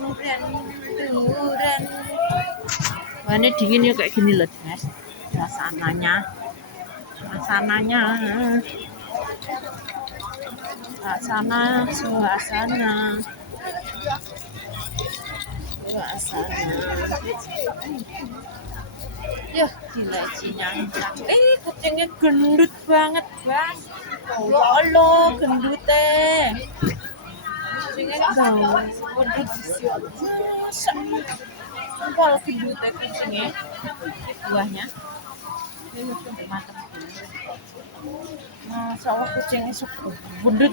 Duren, duren. Wah, ini dingin ya kayak gini loh, guys. Suasananya, suasananya, suasana. Yah, gila nyancang. Kucingnya gendut banget, guys. Ya Allah, gendutnya. Kucingnya gendut. Masa? Sumpah gendutnya kucingnya. Buahnya. Ini udah matang. Masa Allah kucingnya gendut.